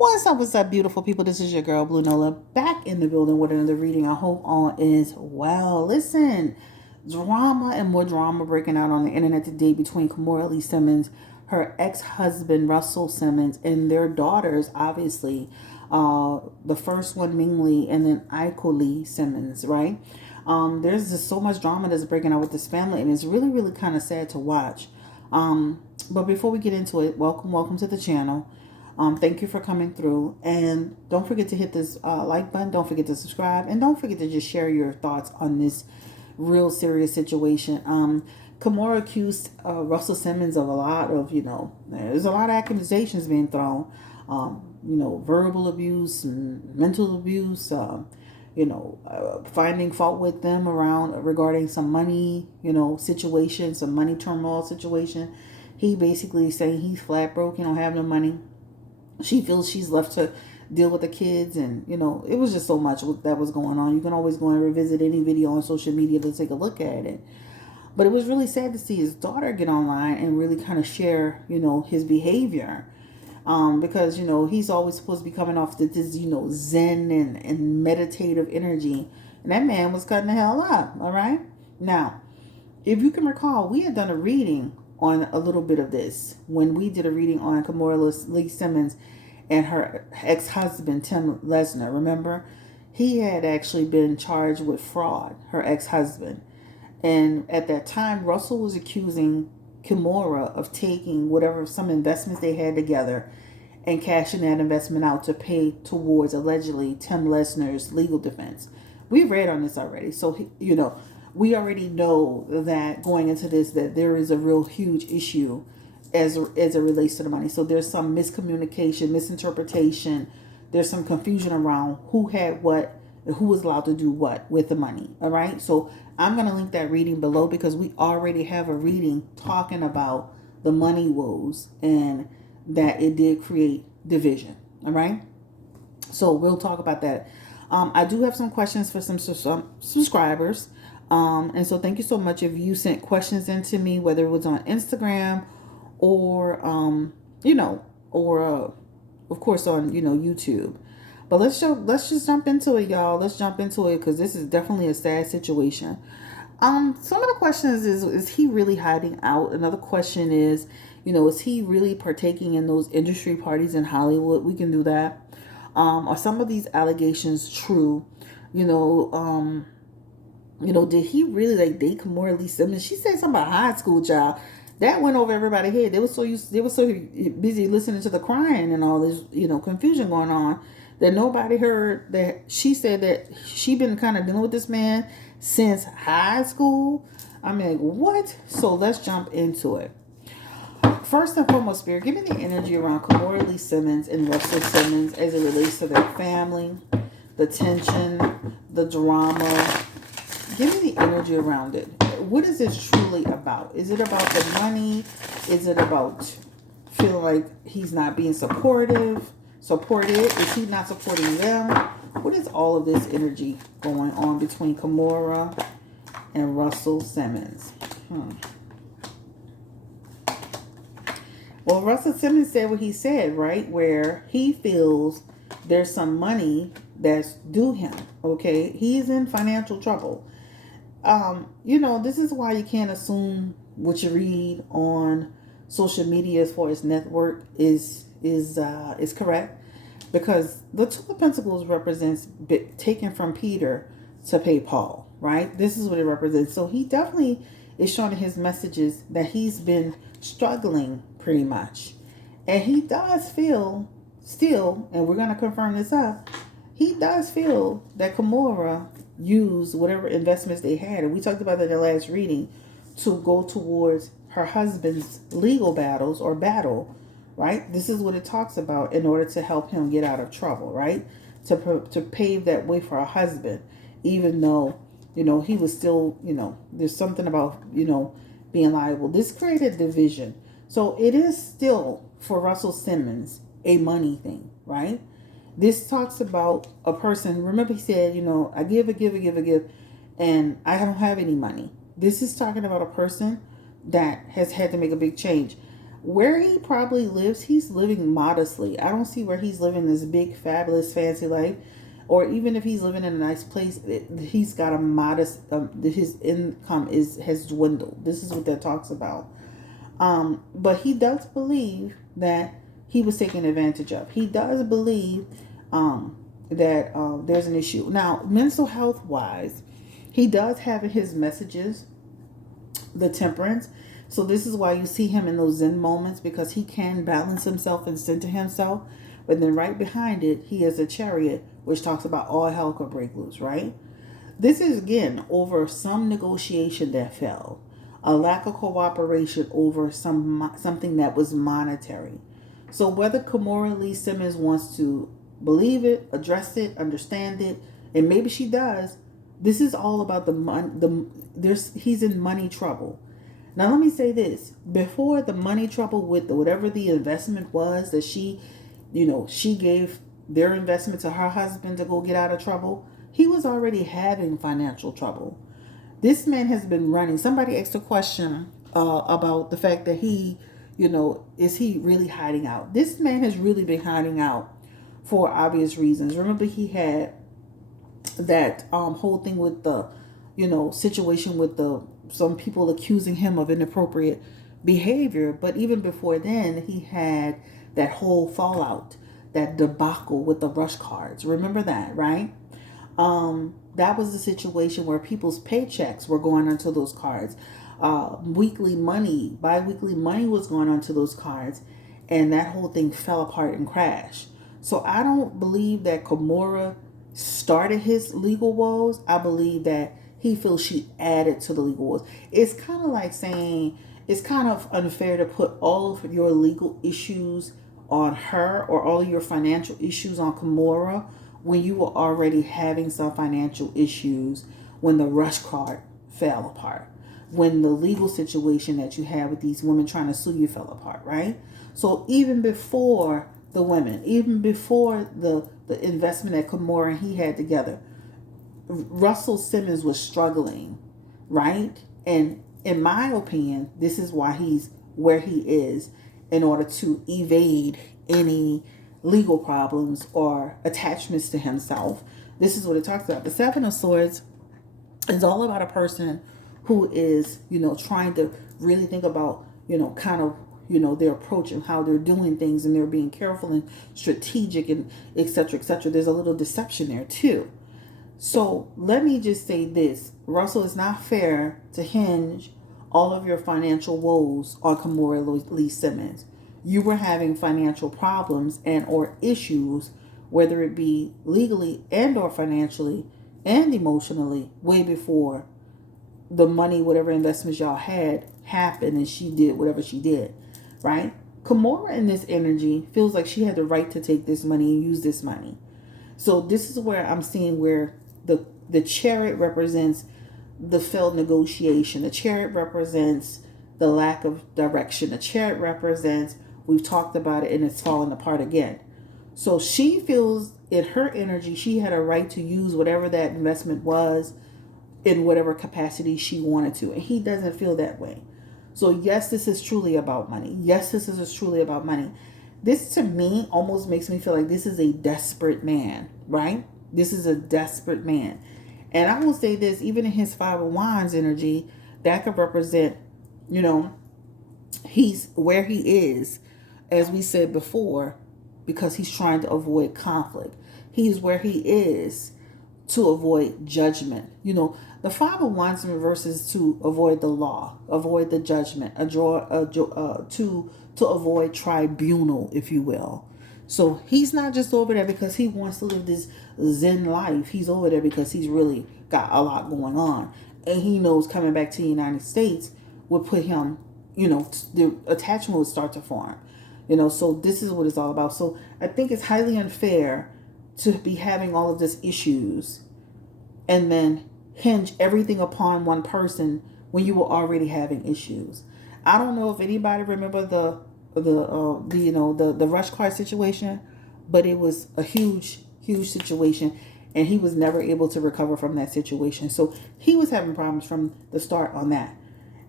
What's up, beautiful people? This is your girl, Blue Nola, back in the building with another reading. I hope all is well. Listen, drama and more drama breaking out on the internet today between Kimora Simmons, her ex-husband, Russell Simmons, and their daughters, obviously. The first one, Ming Lee, and then Aiko Lee Simmons, right? There's just so much drama that's breaking out with this family, and it's really, really kind of sad to watch. But before we get into it, welcome to the channel. Thank you for coming through. And don't forget to hit this like button. Don't forget to subscribe. And don't forget to just share your thoughts on this real serious situation. Kimora accused Russell Simmons of a lot of, there's a lot of accusations being thrown. Verbal abuse, mental abuse, finding fault with them regarding some money, situation, some money turmoil situation. He basically saying he's flat broke, he don't have no money. She feels she's left to deal with the kids, and it was just so much that was going on. You can always go and revisit any video on social media to take a look at it. But it was really sad to see his daughter get online and really kind of share, his behavior. Because, he's always supposed to be coming off this, zen and meditative energy. And that man was cutting the hell up, all right? Now, if you can recall, we had done a reading on a little bit of this when we did a reading on Kimora Lee Simmons and her ex-husband, Tim Leissner. Remember? He had actually been charged with fraud, her ex-husband. And at that time, Russell was accusing Kimora of taking some investments they had together and cashing that investment out to pay towards, allegedly, Tim Leissner's legal defense. We've read on this already. So, we already know that going into this, that there is a real huge issue as it relates to the money. So there's some miscommunication, misinterpretation. There's some confusion around who had what and who was allowed to do what with the money. All right. So I'm going to link that reading below because we already have a reading talking about the money woes and that it did create division. All right. So we'll talk about that. I do have some questions for some subscribers. And so thank you so much if you sent questions in to me, whether it was on Instagram or, of course on, YouTube. But let's just jump into it, y'all. Let's jump into it because this is definitely a sad situation. Some of the questions is he really hiding out? Another question is, is he really partaking in those industry parties in Hollywood? We can do that. Are some of these allegations true? Did he really date Kimora Lee Simmons? She said something about high school child. That went over everybody's head. They were so busy listening to the crying and all this, confusion going on that nobody heard that she said that she been kind of dealing with this man since high school. I mean, what? So let's jump into it. First and foremost, Spirit, give me the energy around Kimora Lee Simmons and Russell Simmons as it relates to their family, the tension, the drama. Give me the energy around it. What is this truly about? Is it about the money? Is it about feeling like he's not being supported? Is he not supporting them? What is all of this energy going on between Kimora and Russell Simmons? Well, Russell Simmons said what he said, right? Where he feels there's some money that's due him. Okay, he's in financial trouble. This is why you can't assume what you read on social media as far as network is correct, because the Two of Pentacles represents taken from Peter to pay Paul, right? This is what it represents. So he definitely is showing his messages that he's been struggling pretty much, and he does feel still, and we're going to confirm this up. He does feel that Kimora used whatever investments they had, and we talked about that in the last reading, to go towards her husband's legal battles or battle, right? This is what it talks about in order to help him get out of trouble, right? To pave that way for her husband, even though, he was still, there's something about, being liable. This created division. So it is still, for Russell Simmons, a money thing, right? This talks about a person. Remember, he said, I give, and I don't have any money. This is talking about a person that has had to make a big change. Where he probably lives, he's living modestly. I don't see where he's living this big, fabulous, fancy life. Or even if he's living in a nice place, he's got a modest. His income is has dwindled. This is what that talks about. But he does believe that he was taken advantage of. He does believe that there's an issue. Now, mental health wise, he does have in his messages the temperance. So this is why you see him in those Zen moments, because he can balance himself and center himself. But then right behind it, he has a chariot, which talks about all hell could break loose, right? This is again over some negotiation that failed, a lack of cooperation over something that was monetary. So whether Kimora Lee Simmons wants to believe it, address it, understand it, and maybe she does, this is all about the money. He's in money trouble. Now let me say this: before the money trouble with whatever the investment was that she gave their investment to her husband to go get out of trouble, he was already having financial trouble. This man has been running. Somebody asked a question about the fact that is he really hiding out? This man has really been hiding out for obvious reasons. Remember, he had that whole thing with the, situation with the some people accusing him of inappropriate behavior. But even before then, he had that whole fallout, that debacle with the rush cards. Remember that, right? That was the situation where people's paychecks were going onto those cards. Weekly money, bi-weekly money was going onto those cards, and that whole thing fell apart and crashed. So I don't believe that Kimora started his legal woes. I believe that he feels she added to the legal woes. It's kind of like saying it's kind of unfair to put all of your legal issues on her or all of your financial issues on Kimora when you were already having some financial issues when the rush card fell apart, when the legal situation that you had with these women trying to sue you fell apart, right? So even before the women, even before the investment that Kimora and he had together, Russell Simmons was struggling, right? And in my opinion, this is why he's where he is, in order to evade any legal problems or attachments to himself. This is what it talks about. The Seven of Swords is all about a person who is, trying to really think about, kind of, their approach and how they're doing things, and they're being careful and strategic and et cetera, et cetera. There's a little deception there too. So let me just say this: Russell, is not fair to hinge all of your financial woes on Kimora Lee Simmons. You were having financial problems and or issues, whether it be legally and or financially and emotionally, way before the money, whatever investments y'all had, happened and she did whatever she did, right? Kimora in this energy feels like she had the right to take this money and use this money. So this is where I'm seeing where the chariot represents the failed negotiation. The chariot represents the lack of direction. The chariot represents, we've talked about it and it's fallen apart again. So she feels in her energy she had a right to use whatever that investment was in whatever capacity she wanted to. And he doesn't feel that way. So yes, this is truly about money. Yes, this is truly about money. This to me almost makes me feel like this is a desperate man, right? This is a desperate man. And I will say this, even in his Five of Wands energy, that could represent, he's where he is, as we said before, because he's trying to avoid conflict. He's where he is to avoid judgment. The Five of Wands in reverse is to avoid the law, avoid the judgment, to avoid tribunal, if you will. So he's not just over there because he wants to live this Zen life. He's over there because he's really got a lot going on. And he knows coming back to the United States would put him, the attachment would start to form. So this is what it's all about. So I think it's highly unfair to be having all of these issues and then hinge everything upon one person when you were already having issues. I don't know if anybody remember the rush card situation, but it was a huge situation, and he was never able to recover from that situation. So he was having problems from the start on that.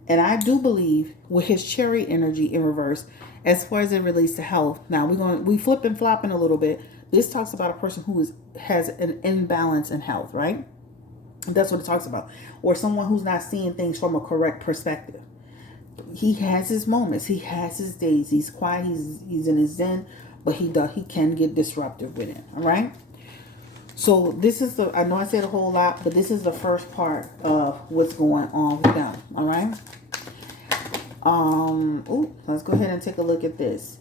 And I do believe with his Cherry energy in reverse, as far as it relates to health. Now we flip and flopping a little bit. This talks about a person who has an imbalance in health, right? That's what it talks about. Or someone who's not seeing things from a correct perspective. He has his moments. He has his days. He's quiet. He's in his zen, but he can get disruptive with it. All right. So this is I know I said a whole lot, but this is the first part of what's going on with them. All right. Let's go ahead and take a look at this.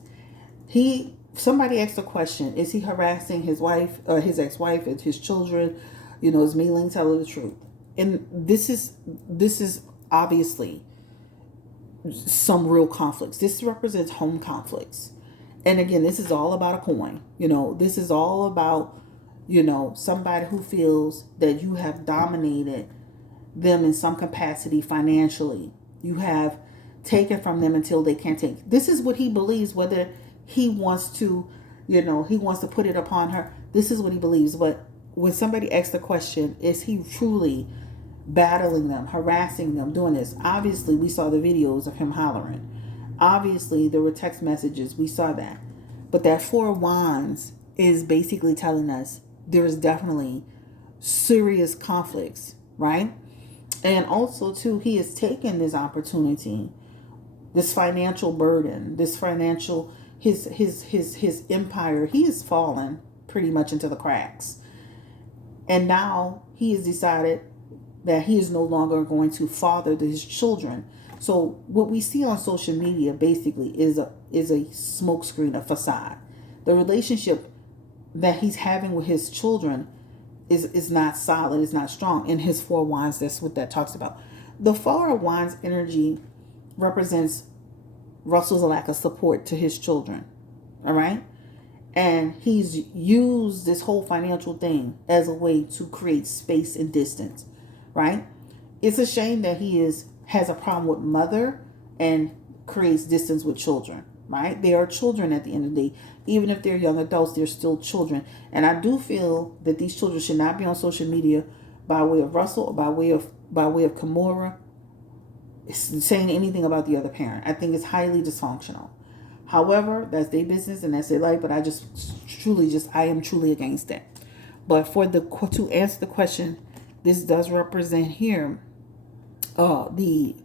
Somebody asked a question: is he harassing his wife, his ex-wife, and his children? Is Mei-Ling telling the truth? And this is obviously some real conflicts. This represents home conflicts. And again, this is all about a coin. This is all about, somebody who feels that you have dominated them in some capacity financially. You have taken from them until they can't take. This is what he believes, whether he wants to, he wants to put it upon her. This is what he believes. But when somebody asks the question, is he truly battling them, harassing them, doing this? Obviously, we saw the videos of him hollering. Obviously, there were text messages. We saw that. But that Four of Wands is basically telling us there is definitely serious conflicts, right? And also, too, he has taken this opportunity, this financial burden, this financial, his empire. He has fallen pretty much into the cracks. And now he has decided that he is no longer going to father his children. So what we see on social media basically is a smokescreen, a facade. The relationship that he's having with his children is not solid, is not strong. In his Four of Wands, that's what that talks about. The Four of Wands energy represents Russell's lack of support to his children. All right? And he's used this whole financial thing as a way to create space and distance, right? It's a shame that he has a problem with mother and creates distance with children, right? They are children at the end of the day. Even if they're young adults, they're still children. And I do feel that these children should not be on social media by way of Russell or by way of Kimora saying anything about the other parent. I think it's highly dysfunctional. However, that's their business and that's their life, but I am truly against that. But to answer the question, this does represent here the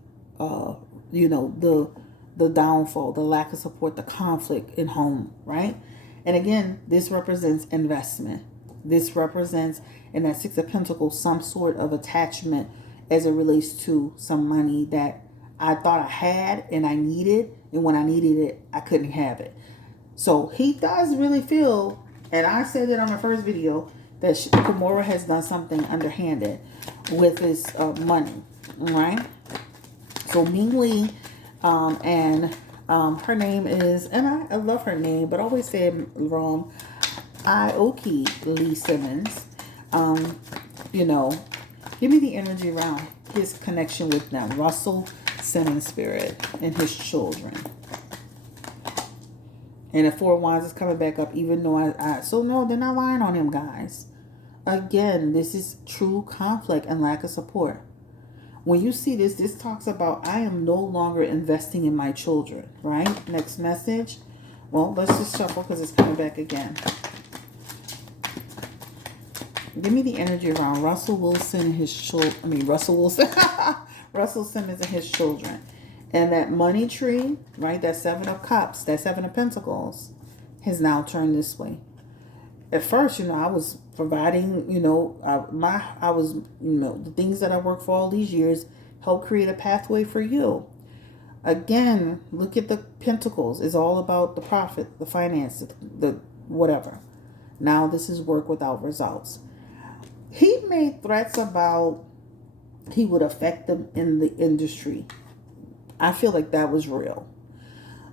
downfall, the lack of support, the conflict in home, right? And again, this represents investment. This represents, in that Six of Pentacles, some sort of attachment as it relates to some money that I thought I had and I needed, and when I needed it, I couldn't have it. So he does really feel, and I said it on my first video, that Kimora has done something underhanded with his money, right? So Ming-Li, and her name is, and I love her name, but I always say it wrong, Aoki Lee Simmons. Give me the energy around his connection with them. Russell Simmons spirit and his children. And the Four of Wands is coming back up, even though so no, they're not lying on him, guys. Again, this is true conflict and lack of support. When you see this talks about, I am no longer investing in my children, right? Next message. Well, let's just shuffle because it's coming back again. Give me the energy around Russell Wilson and his children. Russell Simmons and his children. And that money tree, right? That Seven of Cups, that Seven of Pentacles has now turned this way. At first, I was providing, I was, the things that I worked for all these years help create a pathway for you. Again, look at the Pentacles. It's all about the profit, the finance, the whatever. Now this is work without results. He made threats about he would affect them in the industry. I feel like that was real.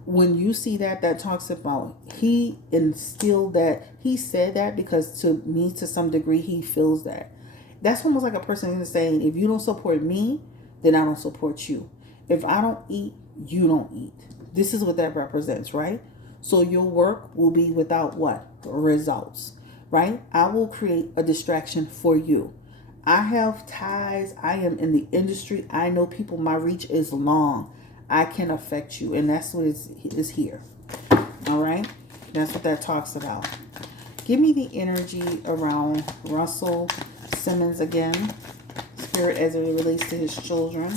When you see that talks about he instilled that, he said that because to me, to some degree, he feels that. That's almost like a person who's saying, if you don't support me, then I don't support you. If I don't eat, you don't eat. This is what that represents, right? So your work will be without what? Results, right? I will create a distraction for you. I have ties. I am in the industry. I know people. My reach is long. I can affect you. And that's what is here. All right. That's what that talks about. Give me the energy around Russell Simmons again. Spirit as it relates to his children.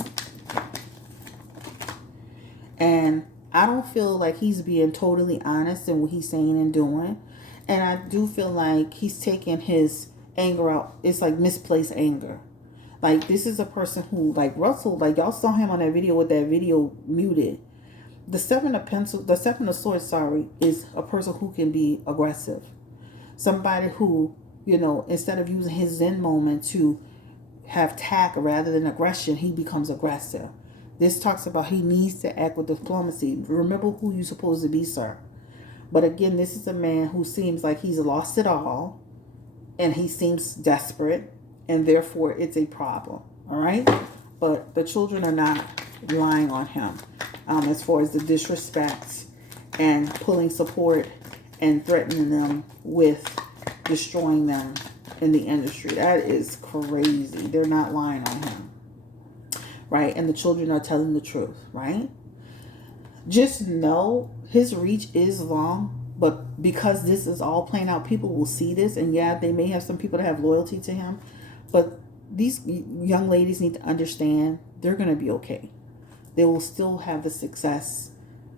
And I don't feel like he's being totally honest in what he's saying and doing. And I do feel like he's taking his anger out. It's like misplaced anger. Like, this is a person who, like Russell, like y'all saw him on that video with that video muted. The Seven of Swords, sorry, is a person who can be aggressive. Somebody who, you know, instead of using his Zen moment to have tact rather than aggression, he becomes aggressive. This talks about he needs to act with diplomacy. Remember who you're supposed to be, sir. But again, this is a man who seems like he's lost it all. And he seems desperate. And therefore, it's a problem. All right? But the children are not relying on him. As far as the disrespect and pulling support and threatening them with destroying them in the industry. That is crazy. They're not lying on him. Right? And the children are telling the truth. Right? Just know his reach is long, but because this is all playing out, people will see this. And yeah, they may have some people that have loyalty to him, but these young ladies need to understand they're going to be okay. They will still have the success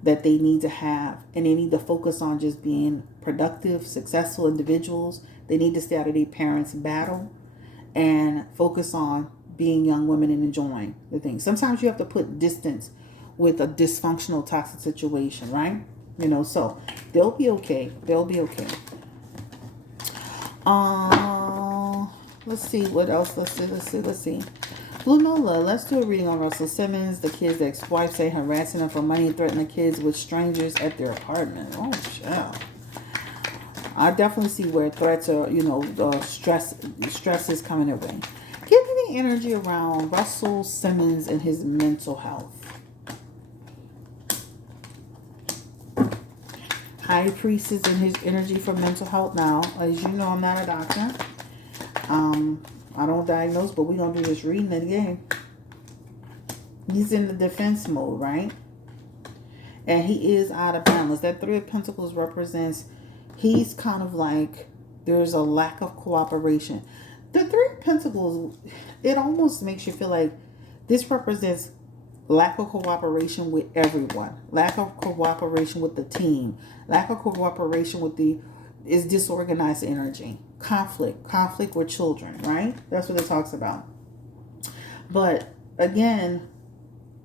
that they need to have, and they need to focus on just being productive, successful individuals. They need to stay out of their parents' battle and focus on being young women and enjoying the things. Sometimes you have to put distance with a dysfunctional, toxic situation, right? You know, so they'll be okay. They'll be okay. Let's see what else. Let's see. Blue Nola, let's do a reading on Russell Simmons. The kids' ex-wife say harassing them for money, threatening the kids with strangers at their apartment. Oh, yeah. I definitely see where threats are, you know, stress is coming their way. Give me the energy around Russell Simmons and his mental health. High Priestess and his energy for mental health. Now, as you know, I'm not a doctor. I don't diagnose, but we're going to do this reading again. He's in the defense mode, right? And he is out of balance. That Three of Pentacles represents, he's kind of like, there's a lack of cooperation. The Three of Pentacles, it almost makes you feel like this represents lack of cooperation with everyone. Lack of cooperation with the team. Lack of cooperation with is disorganized energy. Conflict with children, right? That's what it talks about. But again,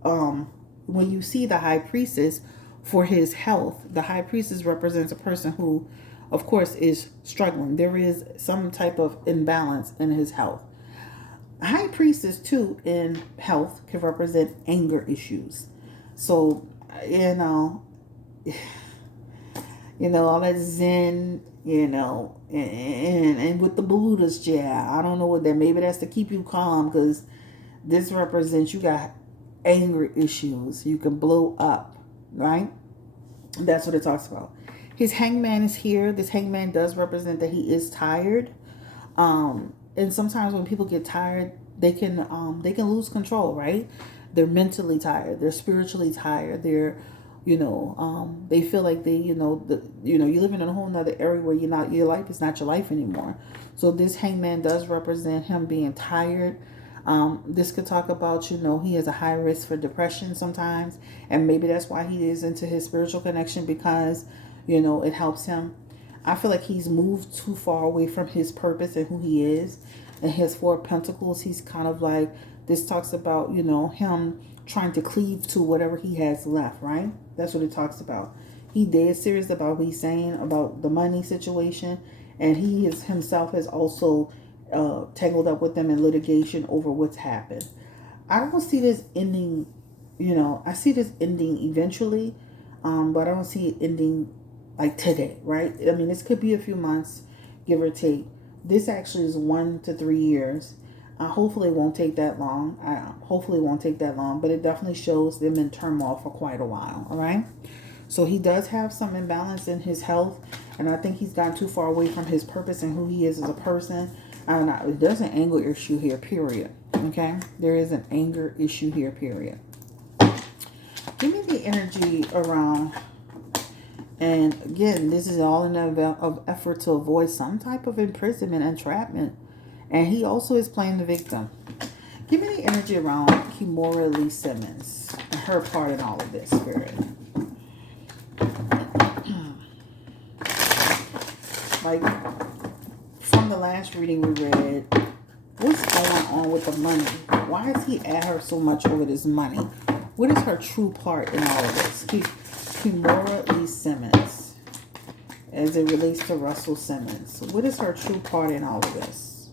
when you see the High Priestess for his health, the High Priestess represents a person who, of course, is struggling. There is some type of imbalance in his health. High Priestess, too, in health can represent anger issues. So, you know, all that Zen, and with the Buddhist, yeah, I don't know what that, maybe that's to keep you calm, because this represents you got anger issues. You can blow up, right? That's what it talks about. His hangman is here. This hangman does represent that he is tired. And sometimes when people get tired, they can lose control, right? They're mentally tired. They're spiritually tired. They're, they feel like you live in a whole nother area where your life is not your life anymore. So this hangman does represent him being tired. This could talk about, he has a high risk for depression sometimes. And maybe that's why he is into his spiritual connection, because, it helps him. I feel like he's moved too far away from his purpose and who he is. And his Four of Pentacles, he's kind of like, this talks about, him trying to cleave to whatever he has left, right? That's what it talks about. He dead serious about what he's saying about the money situation. And he himself has also tangled up with them in litigation over what's happened. I don't see this ending, I see this ending eventually, but I don't see it ending like today, right? I mean, this could be a few months, give or take. This actually is 1 to 3 years. Hopefully it won't take that long. But it definitely shows them in turmoil for quite a while, all right? So he does have some imbalance in his health, and I think he's gotten too far away from his purpose and who he is as a person. There's an anger issue here, period. Okay? There is an anger issue here, period. Give me the energy around. And again, this is all in an effort to avoid some type of imprisonment, entrapment. And he also is playing the victim. Give me the energy around Kimora Lee Simmons and her part in all of this, Spirit. Like, from the last reading we read, what's going on with the money? Why is he at her so much over this money? What is her true part in all of this? Kimora Lee Simmons, as it relates to Russell Simmons. What is her true part in all of this?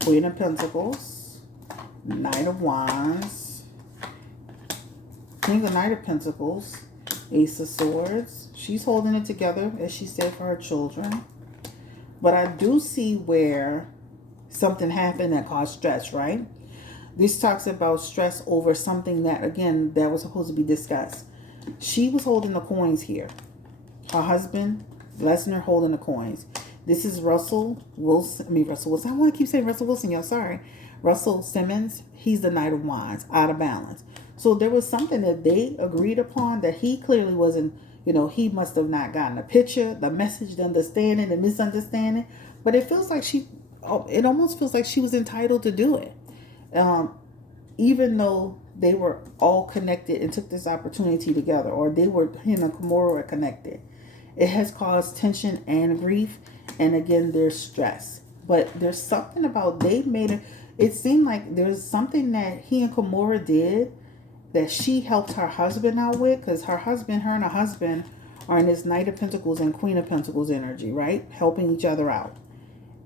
Queen of Pentacles, Knight of Wands, King of Knight of Pentacles, Ace of Swords. She's holding it together, as she said, for her children. But I do see where something happened that caused stress, right? This talks about stress over something that, again, that was supposed to be discussed. She was holding the coins here. Her husband, Leissner, holding the coins. This is Russell Wilson. I want to keep saying Russell Wilson, y'all. Sorry. Russell Simmons. He's the Knight of Wands, out of balance. So there was something that they agreed upon that he clearly wasn't, he must have not gotten the picture, the message, the understanding, the misunderstanding. But it feels like it almost feels like she was entitled to do it. Even though they were all connected and took this opportunity together, or they were, Kimora were connected. It has caused tension and grief, and again, there's stress. But there's something about it seemed like there's something that he and Kimora did that she helped her husband out with, because her and her husband are in this Knight of Pentacles and Queen of Pentacles energy, right? Helping each other out.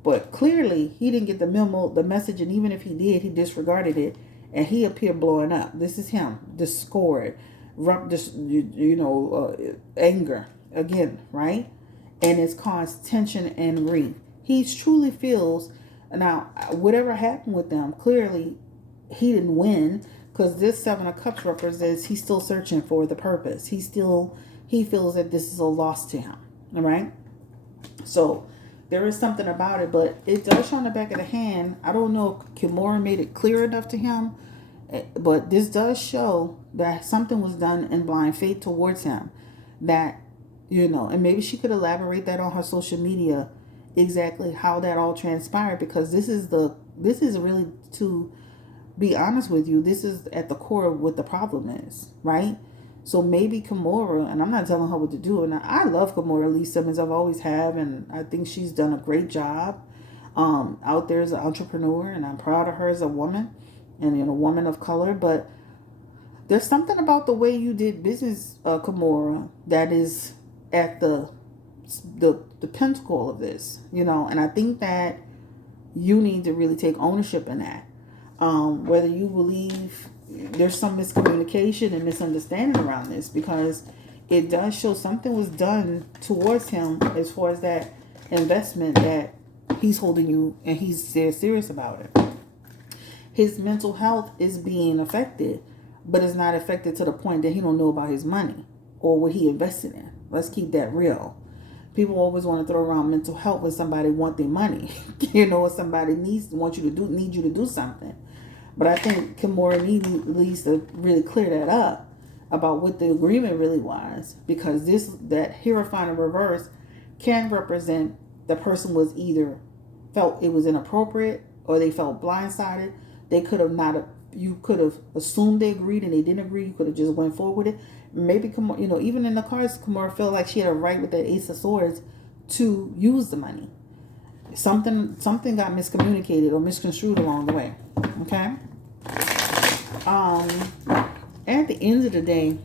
But clearly, he didn't get the memo, the message, and even if he did, he disregarded it. And he appeared blowing up. This is him, discord, anger again, right? And it's caused tension and grief. He truly feels, now, whatever happened with them, clearly he didn't win, because this Seven of Cups represents he's still searching for the purpose. He feels that this is a loss to him, all right? So there is something about it, but it does show on the back of the hand. I don't know if Kimora made it clear enough to him, but this does show that something was done in blind faith towards him. That, and maybe she could elaborate that on her social media, exactly how that all transpired, because this is really, to be honest with you, this is at the core of what the problem is, right? So maybe Kimora, and I'm not telling her what to do, and I love Kimora Lee Simmons, I've always have, and I think she's done a great job out there as an entrepreneur, and I'm proud of her as a woman, and a woman of color. But there's something about the way you did business, Kimora, that is at the pinnacle of this, and I think that you need to really take ownership in that. Whether you believe there's some miscommunication and misunderstanding around this, because it does show something was done towards him as far as that investment that he's holding you, and he's serious about it. His mental health is being affected, but it's not affected to the point that he don't know about his money or what he invested in. Let's keep that real. People always want to throw around mental health when somebody want their money, or somebody need you to do something. But I think Kimora needs to really clear that up about what the agreement really was, because that Hierophant in reverse can represent the person was either felt it was inappropriate, or they felt blindsided. They could have not. You could have assumed they agreed and they didn't agree. You could have just went forward with it. Maybe Kimora, even in the cards, Kimora felt like she had a right with that Ace of Swords to use the money. Something got miscommunicated or misconstrued along the way. Okay. At the end of the day,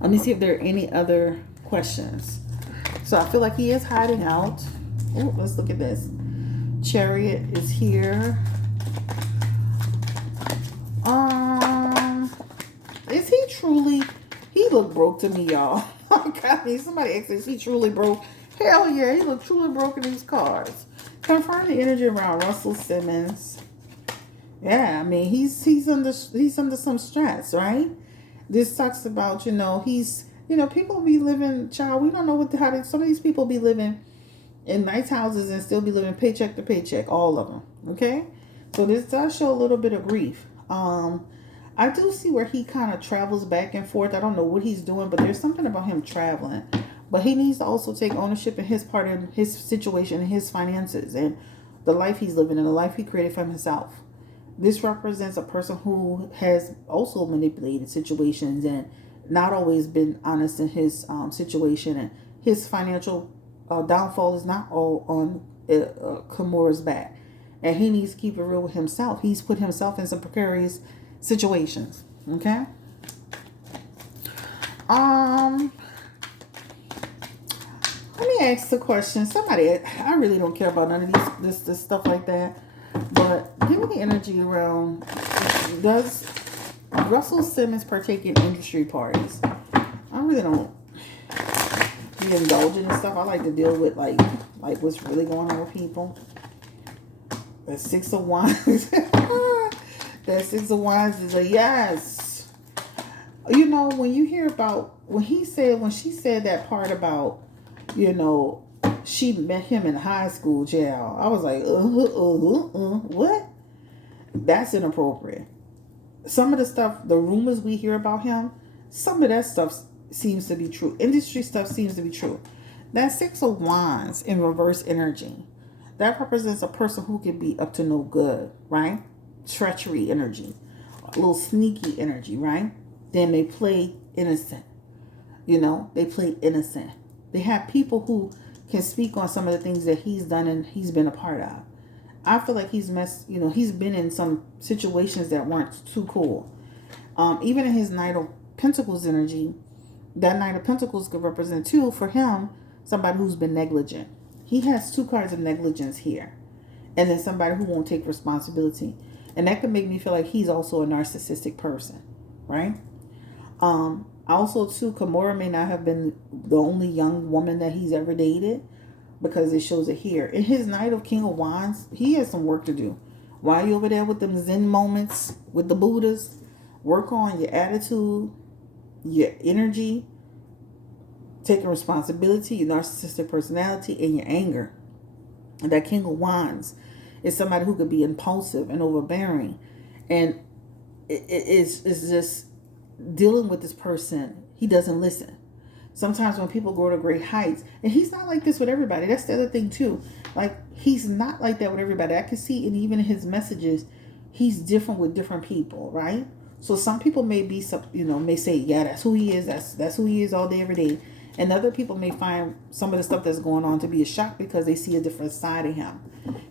let me see if there are any other questions. So I feel like he is hiding out. Oh, let's look at this. Chariot is here. Is he truly? He looked broke to me, y'all. Somebody asked, is he truly broke? Hell yeah, he looked truly broke in these cards. Confirm the energy around Russell Simmons. Yeah, I mean, he's under some stress, right? This talks about, people be living, child, we don't know how some of these people be living in nice houses and still be living paycheck to paycheck, all of them. Okay, so this does show a little bit of grief. I do see where he kind of travels back and forth. I don't know what he's doing, but there's something about him traveling. But he needs to also take ownership in his part of his situation and his finances and the life he's living and the life he created for himself. This represents a person who has also manipulated situations and not always been honest in his situation, and his financial downfall is not all on Kimora's back, and he needs to keep it real with himself. He's put himself in some precarious situations. Okay. Let me ask the question. Somebody, I really don't care about none of this stuff like that. But give me the energy around. Does Russell Simmons partake in industry parties? I really don't be indulging in stuff. I like to deal with like what's really going on with people. The Six of Wands. That Six of Wands is a yes. You know, when you hear about when she said that part about, you know, she met him in high school jail. I was like, what? That's inappropriate. Some of the stuff, the rumors we hear about him, some of that stuff seems to be true. Industry stuff seems to be true. That Six of Wands in reverse energy, that represents a person who can be up to no good, right? Treachery energy, a little sneaky energy, right? Then they play innocent. You know, they play innocent. They have people who can speak on some of the things that he's done and he's been a part of. I feel like he's been in some situations that weren't too cool. Even in his Knight of Pentacles energy, that Knight of Pentacles could represent too, for him, somebody who's been negligent. He has two cards of negligence here. And then somebody who won't take responsibility. And that could make me feel like he's also a narcissistic person, right? Also, too, Kimora may not have been the only young woman that he's ever dated, because it shows it here. In his Knight of King of Wands, he has some work to do. While you're over there with them Zen moments with the Buddhas, work on your attitude, your energy, taking responsibility, your narcissistic personality, and your anger. And that King of Wands is somebody who could be impulsive and overbearing. And it's just dealing with this person, he doesn't listen. Sometimes when people grow to great heights, and he's not like this with everybody. That's the other thing too. Like, he's not like that with everybody. I can see, and even in his messages, he's different with different people, right? So some people may be, may say, yeah, that's who he is. That's who he is all day, every day. And other people may find some of the stuff that's going on to be a shock because they see a different side of him.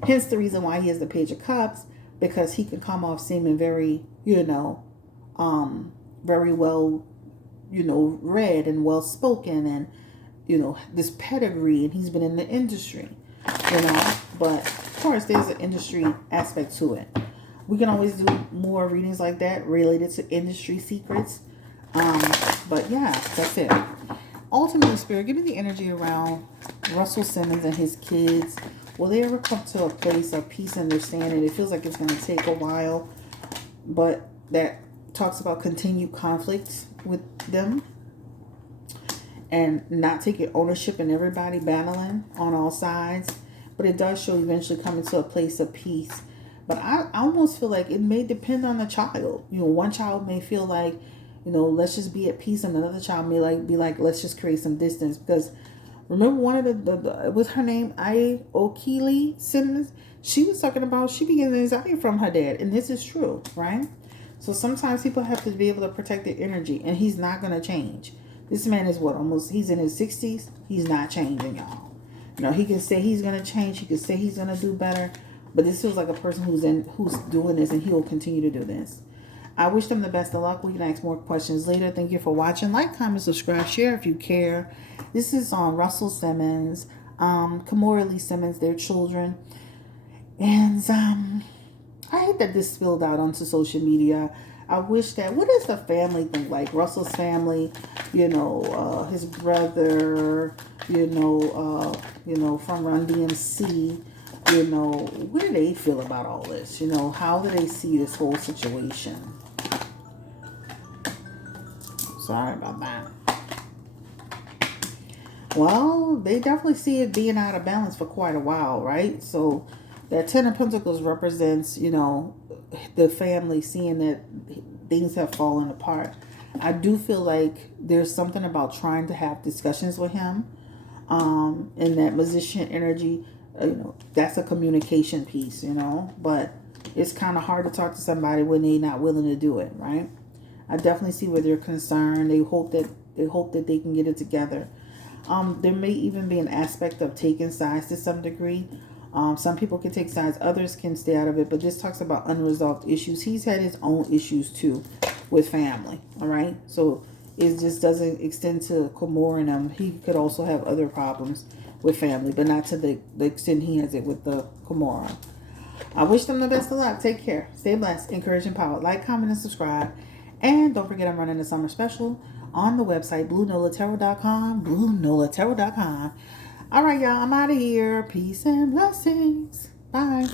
Hence the reason why he has the Page of Cups, because he can come off seeming very, very well, read and well spoken, and this pedigree, and he's been in the industry, but of course there's an industry aspect to it. We can always do more readings like that related to industry secrets, but yeah, that's it. Ultimately, Spirit, give me the energy around Russell Simmons and his kids. Will they ever come to a place of peace and understanding? It feels like it's going to take a while, but that talks about continued conflict with them and not taking ownership and everybody battling on all sides. But it does show eventually coming to a place of peace. But I almost feel like it may depend on the child. One child may feel like, let's just be at peace, and another child may be like, let's just create some distance. Because remember one of the what's her name? Okili Simmons? She was talking about she begins anxiety from her dad. And this is true, right? So sometimes people have to be able to protect their energy, and he's not going to change. This man is he's in his 60s. He's not changing, y'all. He can say he's going to change. He can say he's going to do better. But this feels like a person who's doing this, and he will continue to do this. I wish them the best of luck. We can ask more questions later. Thank you for watching. Like, comment, subscribe, share if you care. This is on Russell Simmons, Kimora Lee Simmons, their children. And I hate that this spilled out onto social media. I wish that, what does the family think? Like Russell's family, his brother, from Run DMC, what do they feel about all this? How do they see this whole situation? Sorry about that. Well, they definitely see it being out of balance for quite a while, right? So that Ten of Pentacles represents, the family seeing that things have fallen apart. I do feel like there's something about trying to have discussions with him. In that musician energy, that's a communication piece, but it's kind of hard to talk to somebody when they're not willing to do it, right? I definitely see where they're concerned. They hope that they can get it together. There may even be an aspect of taking sides to some degree. Some people can take sides, others can stay out of it, but this talks about unresolved issues. He's had his own issues too with family, all right? So it just doesn't extend to Kimora and him. He could also have other problems with family, but not to the extent he has it with the Kimora. I wish them the best of luck. Take care. Stay blessed. Encourage, empowered. Like, comment, and subscribe. And don't forget I'm running a summer special on the website, BlueNolaTarot.com. BlueNolaTarot.com. All right, y'all. I'm out of here. Peace and blessings. Bye.